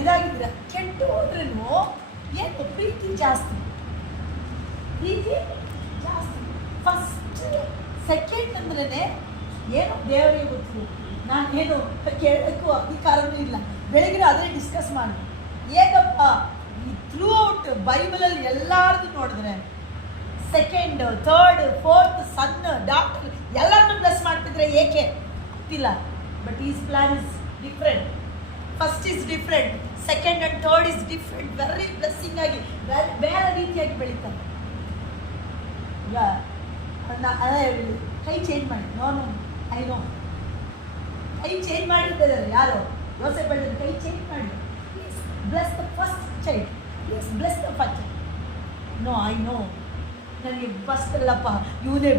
ಇದಾಗಿದ್ದೀರ. ಕೆಟ್ಟು ಹೋದ್ರೂ ಏನು ಪ್ರೀತಿ ಜಾಸ್ತಿ, ಪ್ರೀತಿ ಜಾಸ್ತಿ. ಫಸ್ಟ್ ಸೆಕೆಂಡ್ ಅಂದ್ರೇ ಏನು ದೇವರಿಗೆ ಗೊತ್ತು. ನಾನೇನು ಕೇಳೋಕ್ಕೂ ಅಧಿಕಾರವೂ ಇಲ್ಲ. ಬೆಳಗ್ಗೆ ಅದೇ ಡಿಸ್ಕಸ್ ಮಾಡಿ ಹೇಗಪ್ಪ ಈ ಥ್ರೂ ಔಟ್ ಬೈಬಲಲ್ಲಿ ಎಲ್ಲಾರ್ದು ನೋಡಿದ್ರೆ ಸೆಕೆಂಡ್, ಥರ್ಡ್, ಫೋರ್ತ್, ಸನ್, ಡಾಕ್ಟರ್ ಎಲ್ಲರನ್ನೂ ಬ್ಲೆಸ್ ಮಾಡ್ತಿದ್ರೆ ಏಕೆ ಗೊತ್ತಿಲ್ಲ. But is plan is different. First is different, second and third is different. Very blessing ಆಗಿ ಬೇರೆ ರೀತಿಯಾಗಿ ಬೆಳೀತಾರೆ. ಈಗ ಅದೇ ಹೇಳಿ, ಕೈ ಚೇಂಜ್ ಮಾಡಿ. ನೋ ಐ ನೋ ಕೈ ಚೇಂಜ್ ಮಾಡಿದ್ದಾರೆ ಯಾರು? ಯೋಸೇಫ್ ಹೇಳಿದ್ರು ಕೈ ಚೇಂಜ್ ಮಾಡಿ. Please bless the first child, please bless the first child. No I know, ನನಗೆ ಫಸ್ಟ್ ಅಲ್ಲಪ್ಪ ಇವನೇ